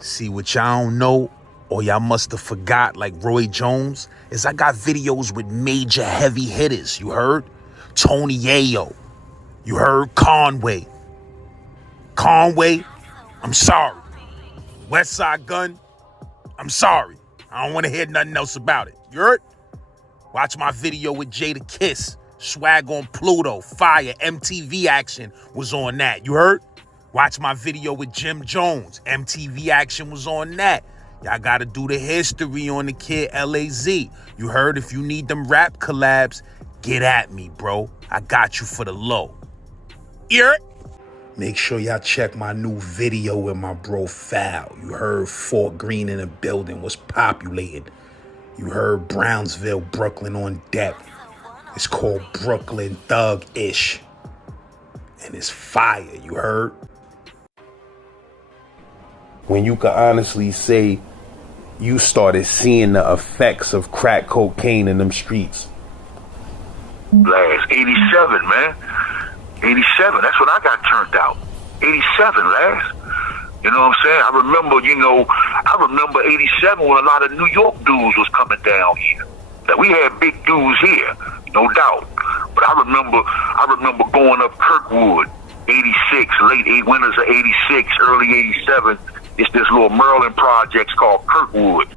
See, what y'all don't know, or y'all must have forgot, like Roy Jones, is I got videos with major heavy hitters, you heard? Tony Ayo, you heard? Conway, I'm sorry. West Side Gun, I'm sorry. I don't want to hear nothing else about it, you heard? Watch my video with Jada Kiss, Swag on Pluto, Fire, MTV Action was on that, you heard? Watch my video with Jim Jones. MTV Action was on that. Y'all gotta do the history on the kid LAZ. You heard? If you need them rap collabs, get at me, bro. I got you for the low. Ear? Make sure y'all check my new video with my bro Foul. You heard? Fort Greene in the building was populated. You heard? Brownsville, Brooklyn on deck. It's called Brooklyn Thug-ish. And it's fire, you heard? When you can honestly say you started seeing the effects of crack cocaine in them streets? Last 87, man. 87, that's when I got turned out. 87, last. You know what I'm saying? I remember 87 when a lot of New York dudes was coming down here. Now, we had big dudes here, no doubt. But I remember going up Kirkwood, 86, late winters of 86, early 87. It's this little Maryland projects called Kirkwood.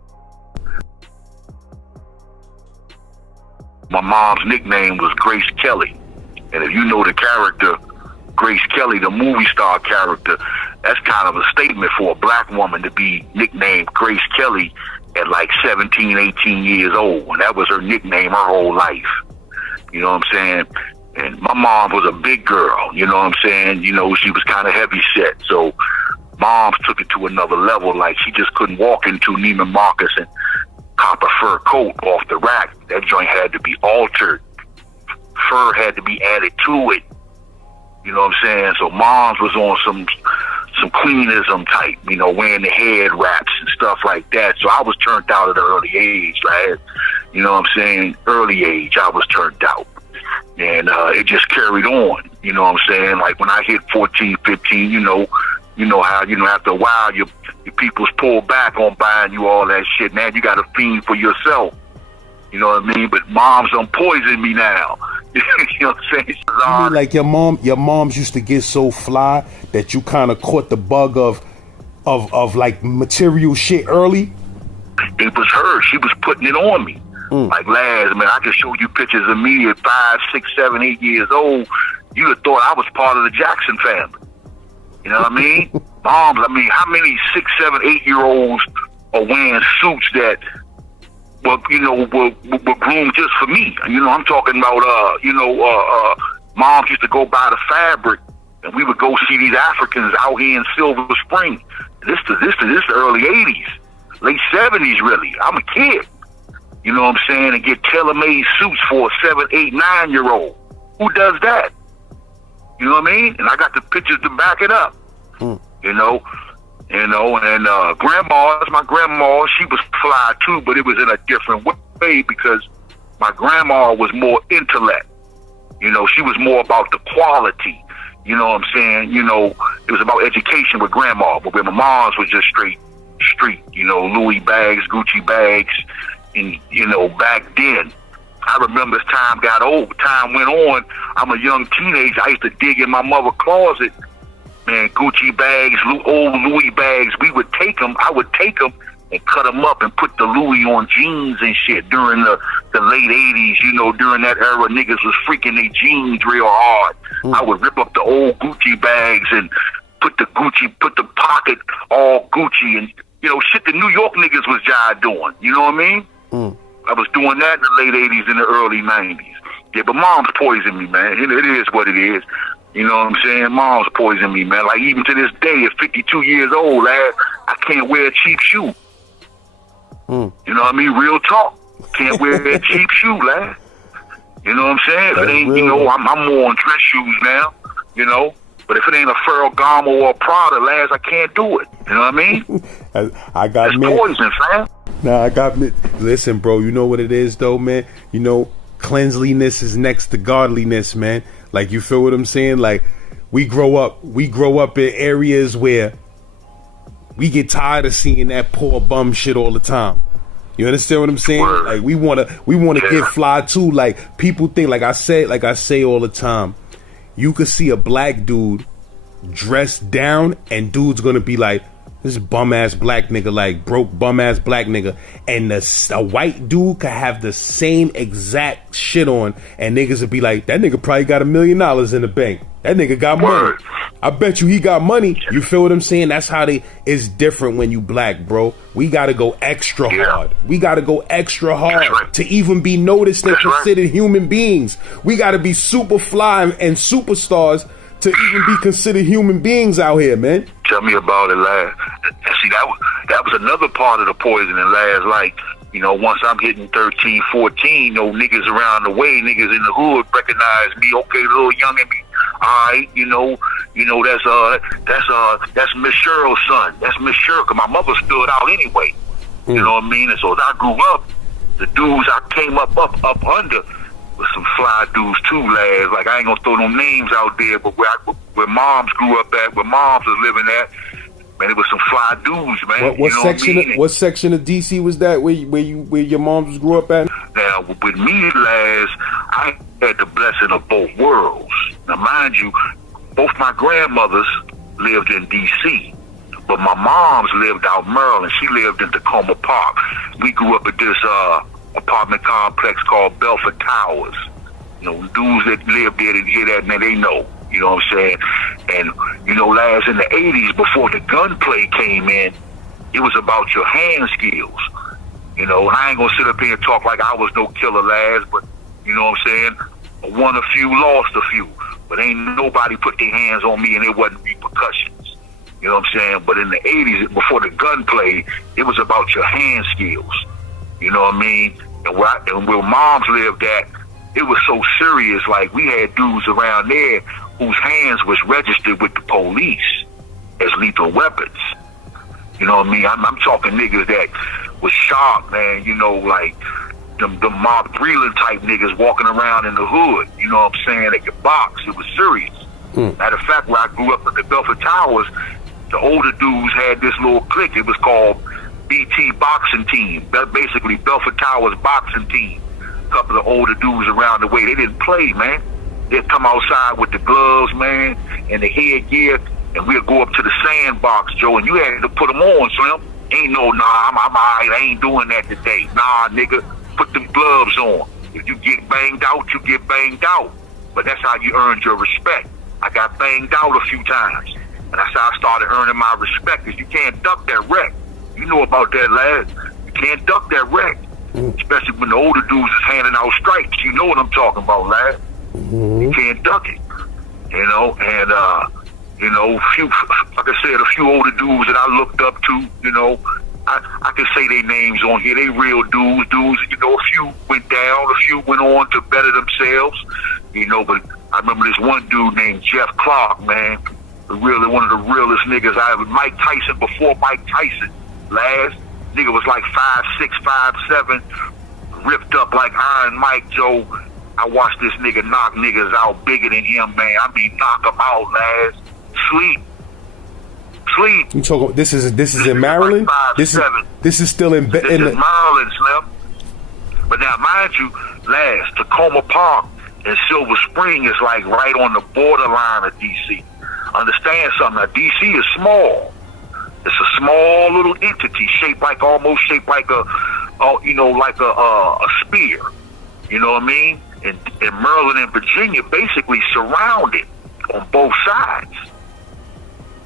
My mom's nickname was Grace Kelly. And if you know the character, Grace Kelly, the movie star character, that's kind of a statement for a black woman to be nicknamed Grace Kelly at like 17, 18 years old. And that was her nickname her whole life. You know what I'm saying? And my mom was a big girl, you know what I'm saying? You know, she was kind of heavy set. So moms took it to another level. Like, she just couldn't walk into Neiman Marcus and cop a fur coat off the rack. That joint had to be altered. Fur had to be added to it. You know what I'm saying? So moms was on some queenism type, you know, wearing the head wraps and stuff like that. So I was turned out at an early age, right? You know what I'm saying? Early age, I was turned out. And it just carried on, you know what I'm saying? Like, when I hit 14, 15, you know how, after a while, your people's pull back on buying you all that shit. Now you got to fiend for yourself. You know what I mean? But moms done poison me now. You know what I'm saying? You mean like your moms used to get so fly that you kind of caught the bug of like material shit early? It was her. She was putting it on me. Like, Laz, man, I can show you pictures of me at 5, 6, 7, 8 years old. You'd have thought I was part of the Jackson family. You know what I mean? Moms, I mean, how many 6, 7, 8-year-olds are wearing suits that were groomed just for me? You know, I'm talking about, moms used to go buy the fabric, and we would go see these Africans out here in Silver Spring. This the early 80s, late 70s, really. I'm a kid. You know what I'm saying? And get tailor-made suits for a 7, 8, 9-year-old. Who does that? You know what I mean? And I got the pictures to back it up. You know, and my grandma, she was fly too, but it was in a different way because my grandma was more intellect. You know, she was more about the quality. You know what I'm saying? You know, it was about education with grandma, but with my mom's was just straight street. You know, Louis bags, Gucci bags. And, you know, back then, I remember as time went on, I'm a young teenager. I used to dig in my mother's closet, man, Gucci bags, old Louis bags. I would take them and cut them up and put the Louis on jeans and shit during the late 80s. You know, during that era, niggas was freaking their jeans real hard. I would rip up the old Gucci bags and put the pocket all Gucci and, you know, shit the New York niggas was doing. You know what I mean? I was doing that in the late 80s and the early 90s. Yeah, but mom's poisoned me, man. It is what it is. You know what I'm saying? Mom's poisoned me, man. Like, even to this day, at 52 years old, lad, I can't wear a cheap shoe. You know what I mean? Real talk. Can't wear a cheap shoe, lad. You know what I'm saying? If it ain't, you know, I'm more on dress shoes now, you know. But if it ain't a Ferragamo or a Prada, lads, I can't do it. You know what I mean? I got it's poison, fam. Nah, listen, bro, you know what it is, though, man? You know, cleanliness is next to godliness, man. Like, you feel what I'm saying? Like, we grow up in areas where we get tired of seeing that poor bum shit all the time. You understand what I'm saying? Word. Like we wanna get fly too. Like people think, like I say all the time, you could see a black dude dressed down and dude's gonna be like, this bum ass black nigga, like broke bum ass black nigga, and a white dude could have the same exact shit on, and niggas would be like, that nigga probably got $1 million in the bank. That nigga got money. I bet you he got money. You feel what I'm saying? That's how it's different when you black, bro. We gotta go extra hard. We gotta go extra hard to even be noticed and considered human beings. We gotta be super fly and superstars to even be considered human beings out here, man. Tell me about it, lad. And see, that was another part of the poisoning, lad. Like, you know, once I'm hitting 13, 14, you know, niggas around the way, niggas in the hood recognize me. Okay, little young and me. All right, you know, that's Miss Cheryl's son. That's Miss Cheryl, 'cause my mother stood out anyway. You know what I mean? And so as I grew up, the dudes I came up under was some fly dudes too, lads. Like, I ain't gonna throw no names out there, but where moms grew up at, where moms was living at, man, it was some fly dudes, man. What section of DC was that where your moms grew up at? Now, with me, lads, I had the blessing of both worlds. Now, mind you, both my grandmothers lived in D.C., but my mom's lived out Maryland. She lived in Tacoma Park. We grew up at this apartment complex called Belford Towers. You know, dudes that live there that hear that, man, they know. You know what I'm saying? And, you know, lads, in the 80s, before the gunplay came in, it was about your hand skills. You know, and I ain't gonna sit up here and talk like I was no killer, lads, but, you know what I'm saying? I won a few, lost a few. But ain't nobody put their hands on me and it wasn't repercussions. You know what I'm saying? But in the 80s, before the gunplay, it was about your hand skills. You know what I mean? And where moms lived at, it was so serious. Like, we had dudes around there whose hands was registered with the police as lethal weapons. You know what I mean? I'm talking niggas that was sharp, man. You know, like the Mob Breland type niggas walking around in the hood. You know what I'm saying? They could box. It was serious. Matter of fact, where I grew up at the Belford Towers, the older dudes had this little clique. It was called BT Boxing Team. Basically, Belford Towers Boxing Team. A couple of older dudes around the way. They didn't play, man. They'd come outside with the gloves, man, and the headgear, and we'd go up to the sandbox, Joe, and you had to put them on, Slim. Ain't no, I'm all right, I ain't doing that today. Nah, nigga, put them gloves on. If you get banged out, you get banged out. But that's how you earned your respect. I got banged out a few times, and that's how I started earning my respect, because you can't duck that wreck. You know about that, lad. You can't duck that wreck. Especially when the older dudes is handing out stripes. You know what I'm talking about, lad. You can't duck it. You know, and, you know, like I said, a few older dudes that I looked up to, you know, I can say their names on here. They real dudes, you know, a few went down, a few went on to better themselves, you know, but I remember this one dude named Jeff Clark, man, really one of the realest niggas I ever, Mike Tyson before Mike Tyson, last nigga was like 5'6", 5'7", ripped up like Iron Mike, Joe. I watched this nigga knock niggas out bigger than him, man. I mean, knock them out, lads. Sleep. You talking? This is in Maryland. Like this is still in Maryland, Slim. But now, mind you, lads, Tacoma Park and Silver Spring is like right on the borderline of DC. Understand something? Now, DC is small. It's a small little entity almost shaped like a spear. You know what I mean? And Maryland and Virginia basically surrounded on both sides.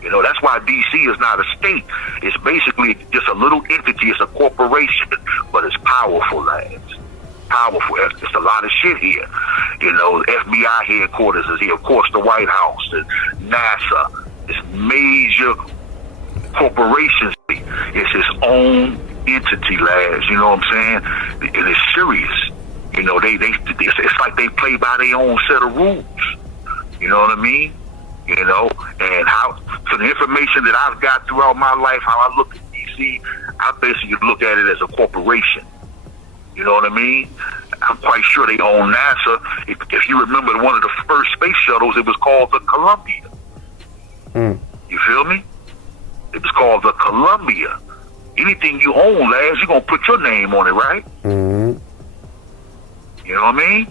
You know, that's why D.C. is not a state. It's basically just a little entity. It's a corporation, but it's powerful, lads. Powerful. It's a lot of shit here. You know, FBI headquarters is here. Of course, the White House, and NASA. It's major corporations. It's its own entity, lads. You know what I'm saying? And it's serious. You know, it's like they play by their own set of rules. You know what I mean? You know, and for the information that I've got throughout my life, how I look at DC, I basically look at it as a corporation. You know what I mean? I'm quite sure they own NASA. If you remember one of the first space shuttles, it was called the Columbia. You feel me? It was called the Columbia. Anything you own, lads, you're going to put your name on it, right? Mm-hmm. You know what I mean?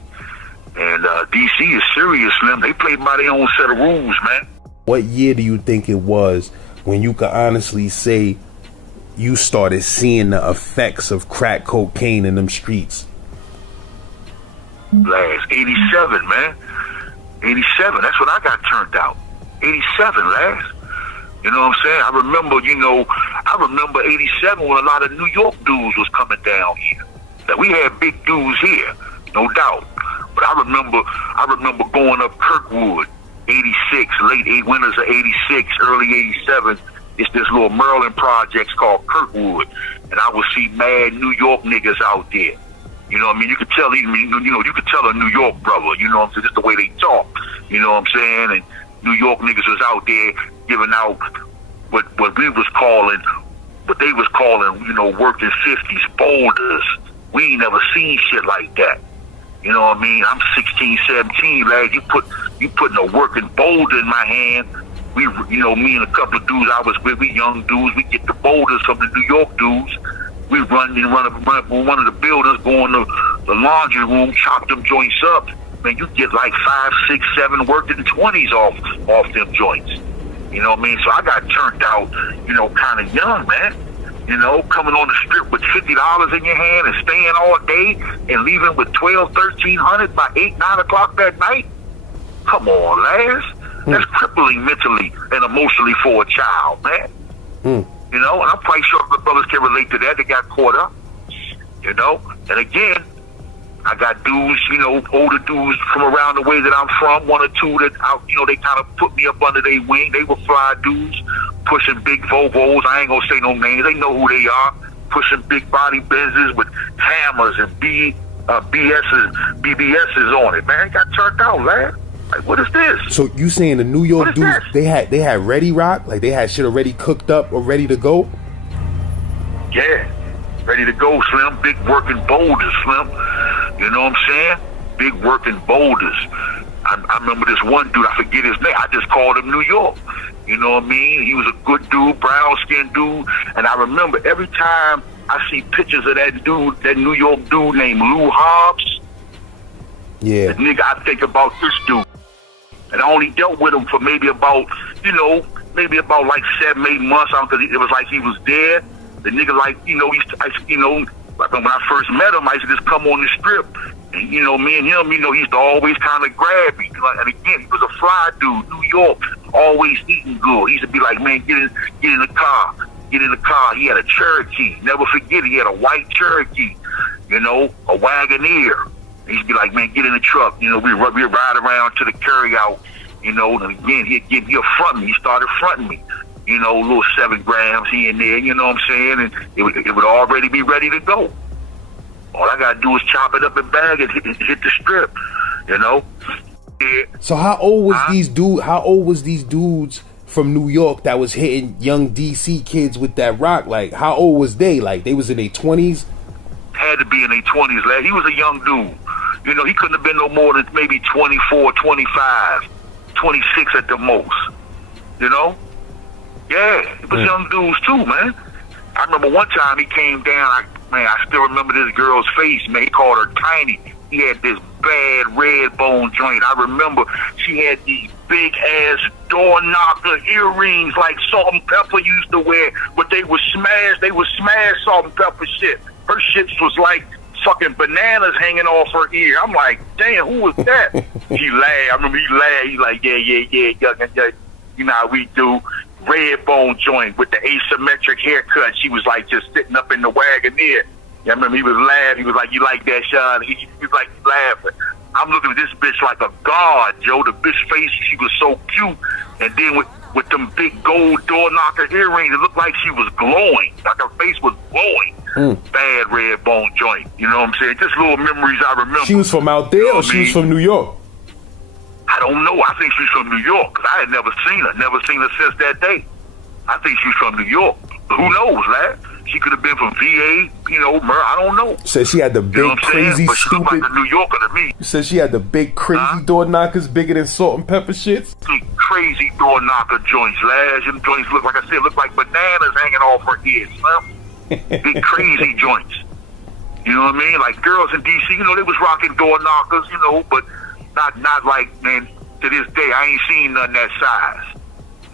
And DC is serious, Slim. They play by their own set of rules, man. What year do you think it was when you could honestly say you started seeing the effects of crack cocaine in them streets? Last 87, man. 87. That's when I got turned out. 87, last. You know what I'm saying? I remember 87 when a lot of New York dudes was coming down here. That we had big dudes here, no doubt. But I remember going up Kirkwood, 86, winters of 86, early 87. It's this little Maryland projects called Kirkwood. And I would see mad New York niggas out there. You know what I mean? You could tell you could tell a New York brother, you know what I'm saying, just the way they talk. You know what I'm saying? And New York niggas was out there giving out what they was calling, working 50s boulders. We ain't never seen shit like that. You know what I mean? I'm 16, 17, lad. You putting a working boulder in my hand. Me and a couple of dudes I was with, we young dudes, we get the boulders from the New York dudes. We run up one of the buildings, go in the laundry room, chop them joints up. Man, you get like 5, 6, 7 working 20s off them joints. You know what I mean? So I got turned out, kind of young, man. Coming on the strip with $50 in your hand and staying all day and leaving with $1,200, $1,300 by 8, 9 o'clock that night. Come on, lads. That's crippling mentally and emotionally for a child, man. And I'm quite sure the brothers can relate to that. They got caught up, And again, I got dudes, older dudes from around the way that I'm from, one or two that, they kind of put me up under their wing. They were fly dudes, pushing big Volvos. I ain't gonna say no names. They know who they are. Pushing big body Benzes with hammers and BBSs on it. Man, got turned out, man. Like, what is this? So you saying the New York dudes, they had ready rock? Like they had shit already cooked up or ready to go? Yeah. Ready to go, Slim. Big working boulders, Slim. You know what I'm saying? Big working boulders. I remember this one dude, I forget his name. I just called him New York. You know what I mean? He was a good dude, brown-skinned dude. And I remember every time I see pictures of that dude, that New York dude named Lou Hobbs. Yeah. The nigga, I think about this dude. And I only dealt with him for maybe about like 7, 8 months. Because it was like he was there. The nigga, like, like when I first met him, I used to just come on the strip. And, me and him, he used to always kind of grab me. And again, he was a fly dude, New York, always eating good. He used to be like, man, get in the car. Get in the car. He had a Cherokee. Never forget it. He had a white Cherokee, a Wagoneer. He used to be like, man, get in the truck. We ride around to the carryout, and again, he'll front me. He started fronting me. Little 7 grams here and there, you know what I'm saying? And it would already be ready to go. All I gotta do is chop it up and bag it, hit the strip, Yeah. So how old was these dudes from New York that was hitting young DC kids with that rock? Like, how old was they? Like, they was in their 20s? Had to be in their 20s, lad. He was a young dude. He couldn't have been no more than maybe 24, 25, 26 at the most, Yeah, it was young dudes too, man. I remember one time he came down, I still remember this girl's face, man. He called her Tiny. He had this bad red bone joint. I remember she had these big ass door knocker earrings like Salt and Pepper used to wear, but they were smashed Salt and Pepper shit. Her shit was like fucking bananas hanging off her ear. I'm like, damn, who was that? He laughed. I remember he laughed. He's like, yeah. You know how we do. Red bone joint with the asymmetric haircut. She was like just sitting up in the Wagoneer. I remember he was laughing. He was like, you like that, Sean? He was like laughing. I'm looking at this bitch like a god, Joe. The bitch face, she was so cute. And then with them big gold door knocker earrings, it looked like she was glowing. Like her face was glowing. Bad red bone joint. You know what I'm saying? Just little memories I remember. She was from out there or she was from New York? I don't know. I think she's from New York because I had never seen her since that day. I think she's from New York. Who knows, lad? She could have been from VA, I don't know. Said she had the big, crazy, but she stupid. looked like a New Yorker to me. Said she had the big, crazy door knockers bigger than salt and pepper shits. Big, crazy door knocker joints, lad. Them joints look like I said, look like bananas hanging off her ears, man. Big, crazy joints. You know what I mean? Like girls in DC, they was rocking door knockers, but not like, man. To this day, I ain't seen none that size.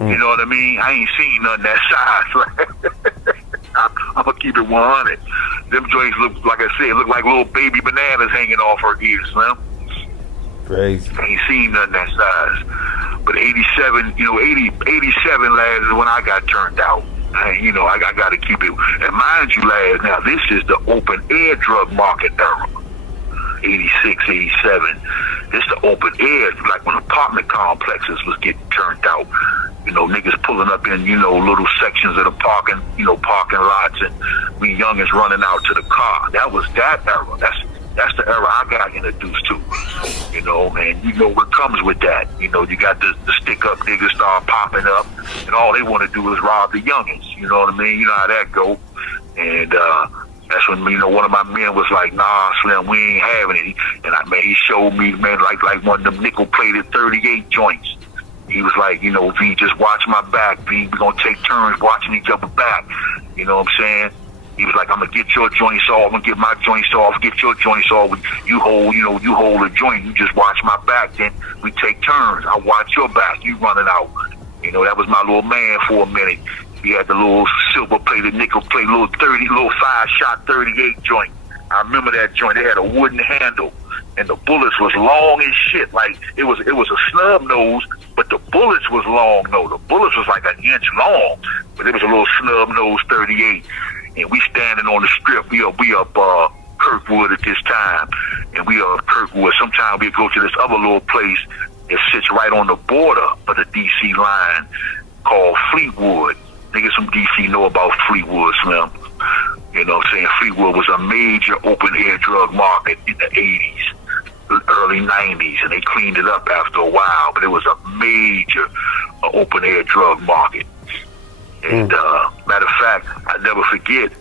You know what I mean? I ain't seen none that size. I'm gonna keep it 100. Them joints look, like I said, look like little baby bananas hanging off her ears, man. Crazy. I ain't seen nothing that size. But 87, 87 lads is when I got turned out. I got to keep it. And mind you, lads, now this is the open air drug market era. 86, 87. This the open air, like when apartment complexes was getting turned out. Niggas pulling up in, little sections of the parking lots, and we youngins running out to the car. That was that era. That's the era I got introduced to. And what comes with that. You got the stick up niggas start popping up, and all they want to do is rob the youngins. You know what I mean? You know how that go. And that's when one of my men was like, "Nah, Slim, we ain't having it." And he showed me, man, like one of them nickel plated 38 joints. He was like, V, just watch my back, V. We're going to take turns watching each other back. You know what I'm saying? He was like, I'm going to get your joints off. I'm going to get my joints off. Get your joints off. You hold a joint. You just watch my back. Then we take turns. I watch your back. You running out. That was my little man for a minute. He had the little silver plated, nickel plated, little 5-shot 38 joint. I remember that joint. They had a wooden handle. And the bullets was long as shit. Like it was a snub nose, but the bullets was long. No, the bullets was like an inch long, but it was a little snub nose 38. And we standing on the strip. We up Kirkwood at this time, and we up Kirkwood. Sometimes we go to this other little place that sits right on the border of the DC line called Fleetwood. Niggas from DC know about Fleetwood, Slim. You know what I'm saying? Fleetwood was a major open air drug market in the 80s, early 90s, and they cleaned it up after a while, but it was a major open air drug market. And matter of fact, I never forget,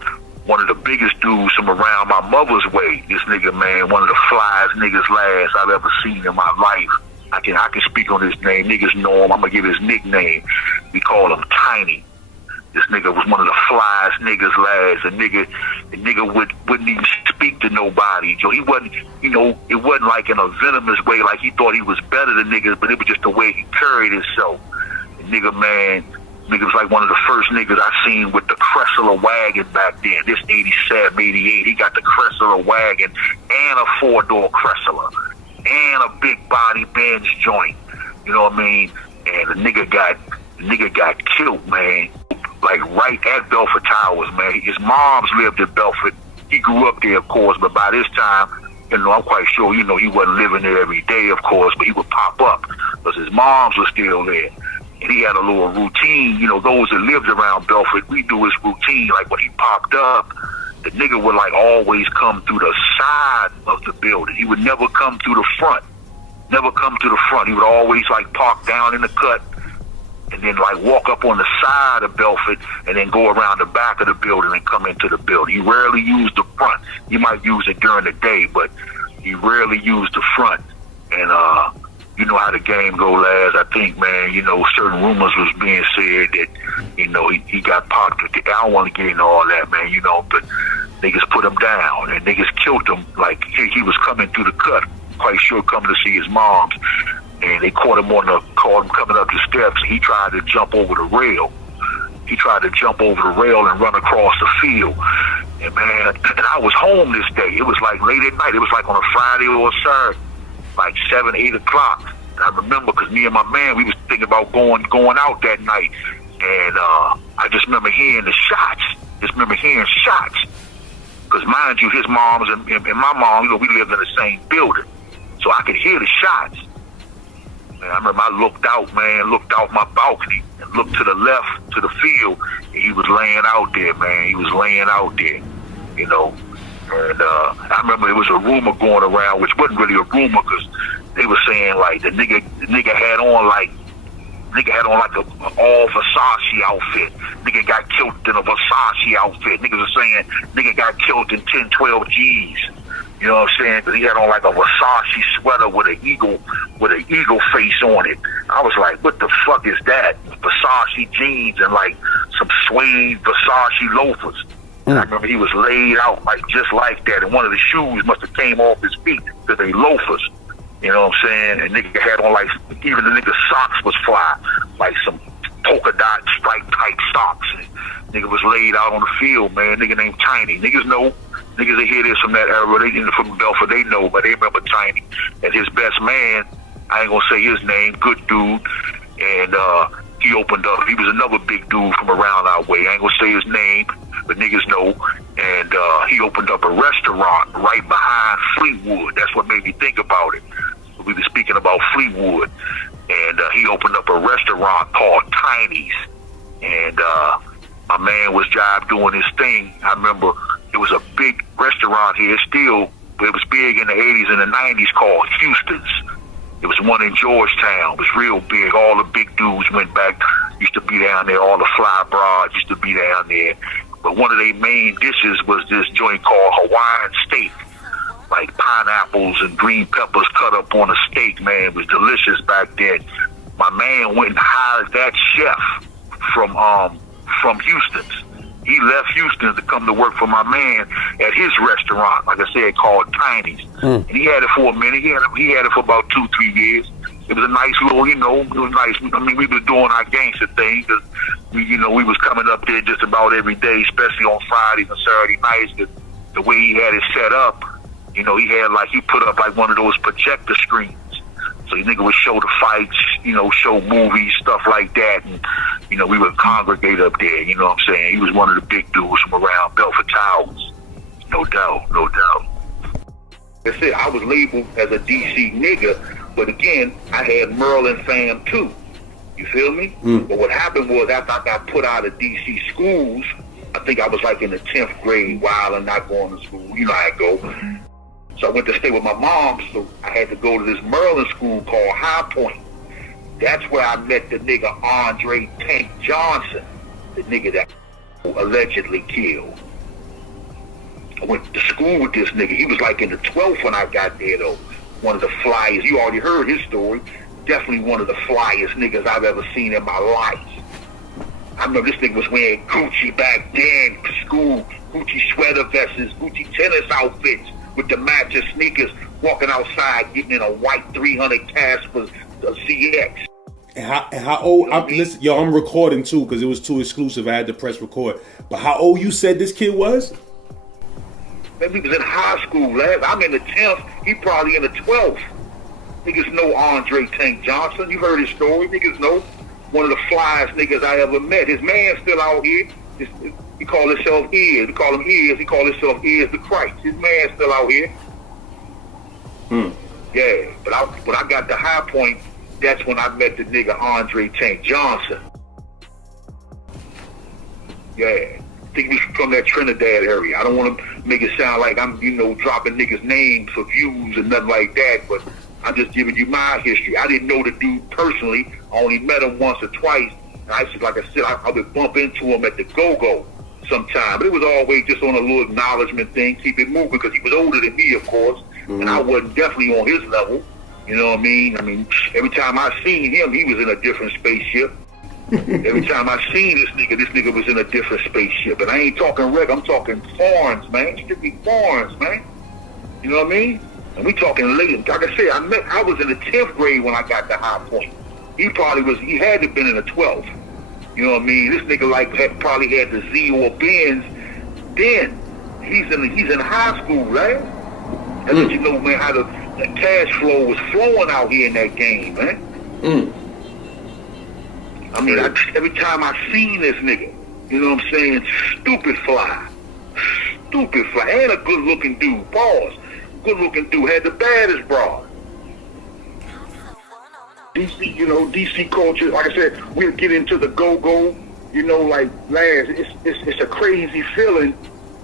one of the biggest dudes from around my mother's way, this nigga, man, one of the flyest niggas lads I've ever seen in my life. I can speak on his name. Niggas know him. I'm going to give his nickname. We call him Tiny. This nigga was one of the flyest niggas, lads. The nigga wouldn't even speak to nobody. He wasn't, it wasn't like in a venomous way, like he thought he was better than niggas, but it was just the way he carried himself. The nigga was like one of the first niggas I seen with the Cressler wagon back then. This 87, 88, he got the Cressler wagon and a 4-door Cressler and a big body Benz joint. You know what I mean? And the nigga got killed, man. Like right at Belford Towers, man. His moms lived in Belford. He grew up there, of course, but by this time, I'm quite sure, he wasn't living there every day, of course, but he would pop up because his moms were still there. And he had a little routine, those that lived around Belford, we do his routine. Like when he popped up, the nigga would like always come through the side of the building. He would never come through the front. Never come to the front. He would always like park down in the cut and then like walk up on the side of Belford and then go around the back of the building and come into the building. He rarely used the front. He might use it during the day, but he rarely used the front. And you know how the game go, lads. I think, man, certain rumors was being said that, he got popped. I don't want to get into all that, man, but niggas put him down and niggas killed him. Like he was coming through the cut, quite sure coming to see his moms. And they caught him coming up the steps. He tried to jump over the rail. And run across the field. And man, and I was home this day. It was like late at night. It was like on a Friday or a Saturday, like 7, 8 o'clock. And I remember because me and my man, we was thinking about going out that night. And I just remember hearing the shots. Because mind you, his moms and my mom, we lived in the same building. So I could hear the shots. Man, I remember I looked out my balcony and looked to the left, to the field, and he was laying out there, man. He was laying out there, And I remember there was a rumor going around, which wasn't really a rumor, because they were saying, like, the nigga had on, like, Nigga had on like a all Versace outfit. Nigga got killed in a Versace outfit. Niggas are saying nigga got killed in 10, 12 G's. You know what I'm saying? Because he had on like a Versace sweater with an eagle face on it. I was like, what the fuck is that? Versace jeans and like some suede Versace loafers. And I remember he was laid out like just like that, and one of the shoes must have came off his feet because they loafers. You know what I'm saying? And nigga had on like, even the nigga's socks was fly, like some polka dot stripe type socks. And nigga was laid out on the field, man. Nigga named Tiny. Niggas know. Niggas that hear this from that era, they from Belfort, they know, but they remember Tiny. And his best man, I ain't gonna say his name, good dude. And he opened up. He was another big dude from around our way. I ain't gonna say his name, but niggas know. And he opened up a restaurant right behind Fleetwood. That's what made me think about it. We were speaking about Fleetwood. And he opened up a restaurant called Tinies. And my man was jive doing his thing. I remember it was a big restaurant here still, but it was big in the 80s and the 90s called Houston's. It was one in Georgetown. It was real big. All the big dudes went back, used to be down there. All the fly broads used to be down there. But one of their main dishes was this joint called Hawaiian steak. Like pineapples and green peppers cut up on a steak, man. It was delicious back then. My man went and hired that chef from Houston's. He left Houston to come to work for my man at his restaurant, like I said, called Tinies. And he had it for a minute. He had it for about 2-3 years. It was a nice little, it was nice. I mean, we was doing our gangster thing because we was coming up there just about every day, especially on Fridays and Saturday nights. The way he had it set up, he put up like one of those projector screens. So the nigga would show the fights, show movies, stuff like that. And, we would congregate up there, you know what I'm saying? He was one of the big dudes from around Belfort Towers. No doubt. Like I said, I was labeled as a DC nigga, but again, I had Maryland fam too. You feel me? But what happened was after I got put out of DC schools, I think I was like in the 10th grade while I'm not going to school. You know how I go. So I went to stay with my mom, so I had to go to this Maryland school called High Point. That's where I met the nigga Andre Tank Johnson, the nigga that allegedly killed. I went to school with this nigga. He was like in the 12th when I got there, though. One of the flyest. You already heard his story. Definitely one of the flyest niggas I've ever seen in my life. I remember this nigga was wearing Gucci back then, school, Gucci sweater vests, Gucci tennis outfits, with the matching sneakers, walking outside, getting in a white 300 Casper CX. And how old? Listen, I'm recording too because it was too exclusive. I had to press record. But how old you said this kid was? Man, he was in high school, lad. I'm in the 10th. He probably in the 12th. Niggas know Andre Tank Johnson. You heard his story. Niggas know one of the flyest niggas I ever met. His man's still out here. He call himself Ears. We call him Ears. He call himself Ears the Christ. His man's still out here. Yeah, but when I got to High Point, that's when I met the nigga Andre Tank Johnson. Yeah, I think he was from that Trinidad area. I don't want to make it sound like I'm, dropping niggas' names for views and nothing like that, but I'm just giving you my history. I didn't know the dude personally. I only met him once or twice. And like I said, I would bump into him at the Go-Go sometime. But it was always just on a little acknowledgement thing, keep it moving, because he was older than me, of course. And I wasn't definitely on his level. You know what I mean? Every time I seen him, he was in a different spaceship. Every time I seen this nigga was in a different spaceship. And I ain't talking reg, I'm talking foreigns, man. Strictly foreigns, man. You know what I mean? And we talking late. Like I said, I was in the 10th grade when I got to High Point. He had to have been in the 12th. You know what I mean? This nigga probably had the Z or Benz. Then he's in high school, right? That let you know, man, how the cash flow was flowing out here in that game, man. Every time I seen this nigga, you know what I'm saying? Stupid fly, and a good looking dude. Pause. Good looking dude, had the baddest broad. DC, DC culture, like I said, we'll get into the go-go, like Laz, it's a crazy feeling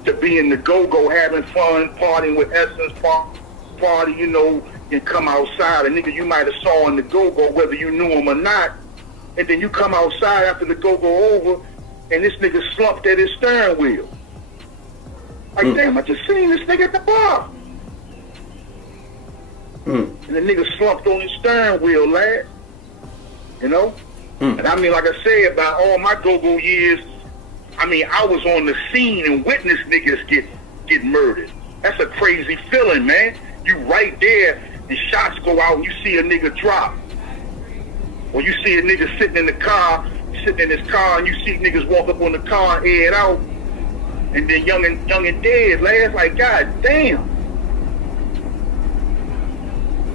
to be in the go-go, having fun, partying with Essence, party, and come outside. A nigga you might have saw in the go-go, whether you knew him or not, and then you come outside after the go-go over, and this nigga slumped at his steering wheel. Like, damn, I just seen this nigga at the bar. And the nigga slumped on his steering wheel, lad. You know? And I mean, like I said, about all my go-go years, I mean, I was on the scene and witnessed niggas get murdered. That's a crazy feeling, man. You right there, and shots go out, and you see a nigga drop. Or you see a nigga sitting in his car, and you see niggas walk up on the car and head out, and then young and dead, lad. Like, god damn.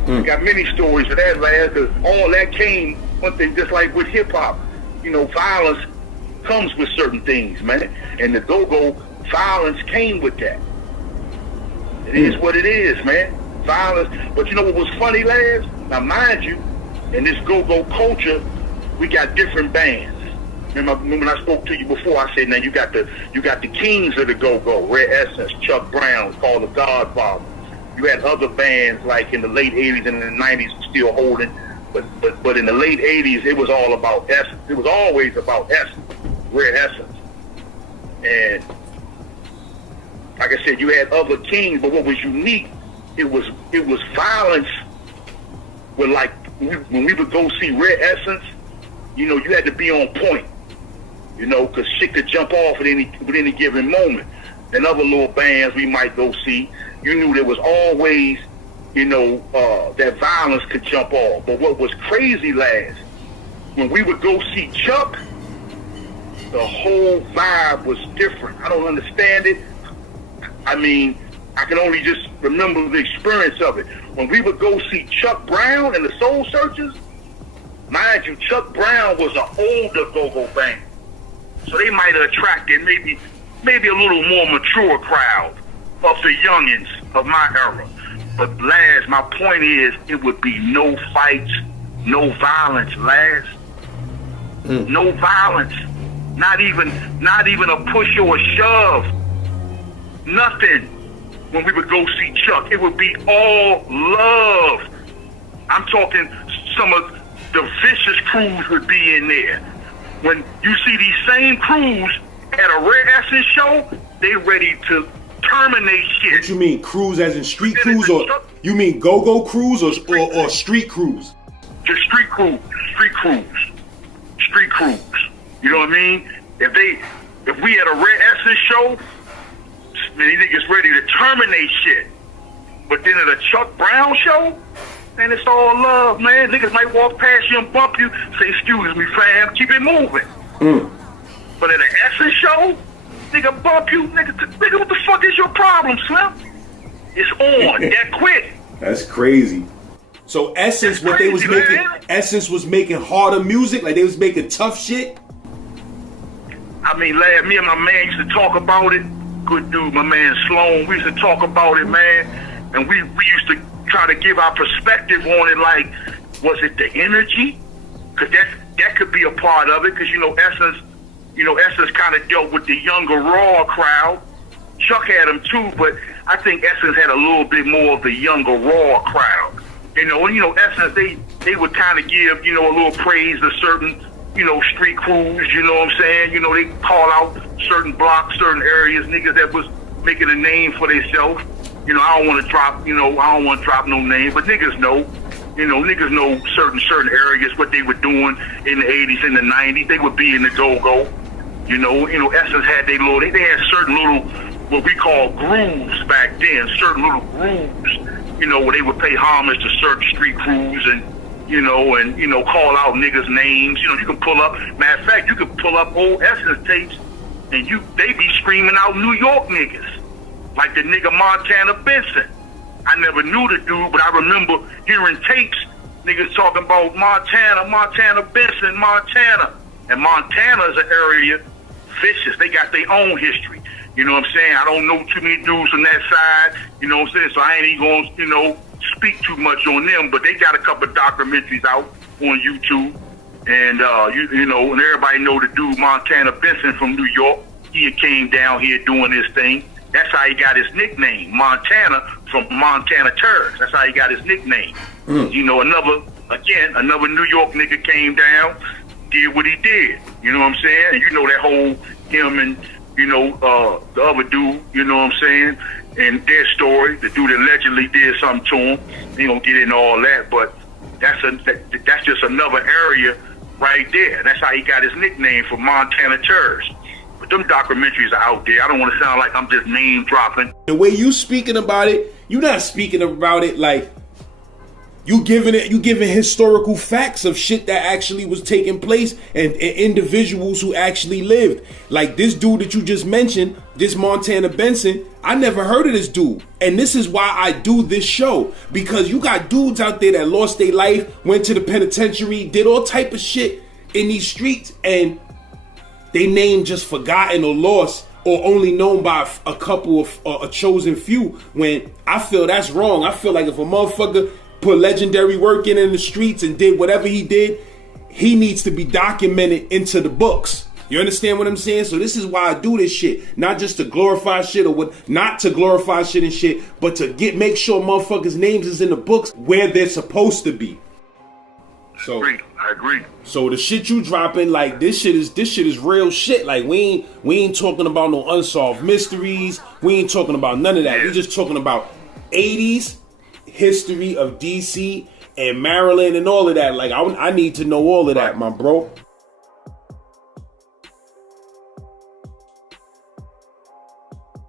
I got many stories of that, lad, because all that came, one thing, just like with hip-hop. You know, violence comes with certain things, man. And the go-go, violence came with that. It is what it is, man. Violence. But you know what was funny, lads? Now, mind you, in this go-go culture, we got different bands. Remember when I spoke to you before, I said, now you got the kings of the go-go, Red Essence, Chuck Brown, called the Godfather. You had other bands like in the late 80s and in the 90s still holding, but in the late 80s, it was all about Essence. It was always about Essence, Red Essence. And like I said, you had other kings, but what was unique, it was violence. With like, when we would go see Red Essence, you know, you had to be on point, you know, because shit could jump off at any given moment. And other little bands we might go see, you knew there was always, you know, that violence could jump off. But what was crazy, lads, when we would go see Chuck, the whole vibe was different. I don't understand it. I mean, I can only just remember the experience of it. When we would go see Chuck Brown and the Soul Searchers, mind you, Chuck Brown was an older go-go band. So they might have attracted maybe a little more mature crowd of the youngins of my era. But lads, my point is, it would be no fights, no violence, lads. No violence. Not even a push or a shove. Nothing. When we would go see Chuck, it would be all love. I'm talking some of the vicious crews would be in there. When you see these same crews at a Red Essence show, they ready to terminate shit. What you mean, crews as in street crews, or you mean go-go crews or street crews? Just street crews. You know what I mean? If we at a Red Essence show, man, these niggas ready to terminate shit. But then at a Chuck Brown show, man, it's all love, man. Niggas might walk past you and bump you, say, excuse me, fam, keep it moving. But at an Essence show, nigga bump you, nigga, what the fuck is your problem, Slim? It's on, that quick. That's crazy. So Essence, what they was making, man. Essence was making harder music, like they was making tough shit. I mean, lad, me and my man used to talk about it. Good dude, my man Sloan. We used to talk about it, man, and we used to try to give our perspective on it. Like, was it the energy? Because that could be a part of it. Because Essence kind of dealt with the younger raw crowd. Chuck had them too, but I think Essence had a little bit more of the younger raw crowd. Essence, they would kind of give a little praise to certain street crews. You know what I'm saying? They call out certain blocks, certain areas, niggas that was making a name for themselves. I don't want to drop no name, but niggas know. Niggas know certain areas, what they were doing in the 80s and the 90s. They would be in the go-go. Essence had they had certain little, what we call grooves back then, certain little grooves, where they would pay homage to certain street crews and call out niggas' names. You can pull up, matter of fact, you can pull up old Essence tapes and they be screaming out New York niggas. Like the nigga Montana Benson. I never knew the dude, but I remember hearing tapes, niggas talking about Montana Benson, Montana. And Montana's an area vicious. They got their own history. You know what I'm saying? I don't know too many dudes on that side, you know what I'm saying? So I ain't even gonna, speak too much on them, but they got a couple of documentaries out on YouTube. And, and everybody know the dude Montana Benson from New York. He came down here doing his thing. That's how he got his nickname, Montana, from Montana Terrors. That's how he got his nickname. Another New York nigga came down, did what he did. You know what I'm saying? And you know that whole him and the other dude. You know what I'm saying? And their story. The dude allegedly did something to him. He don't get into all that, but that's just another area right there. That's how he got his nickname for Montana Terrorist. But them documentaries are out there. I don't want to sound like I'm just name dropping. The way you speaking about it, you're not speaking about it like you giving historical facts of shit that actually was taking place and individuals who actually lived. Like this dude that you just mentioned, this Montana Benson, I never heard of this dude. And this is why I do this show. Because you got dudes out there that lost their life, went to the penitentiary, did all type of shit in these streets, and they name just forgotten or lost or only known by a couple of a chosen few, when I feel that's wrong. I feel like if a motherfucker put legendary work in the streets and did whatever he did, he needs to be documented into the books. You understand what I'm saying? So this is why I do this shit. Not just to glorify shit not to glorify shit and shit, but to make sure motherfuckers' names is in the books where they're supposed to be. So I agree. So the shit you dropping, like this shit is real shit. Like we ain't talking about no unsolved mysteries. We ain't talking about none of that. Yeah. We just talking about 80s history of DC and Maryland and all of that. Like I need to know all of that, my bro.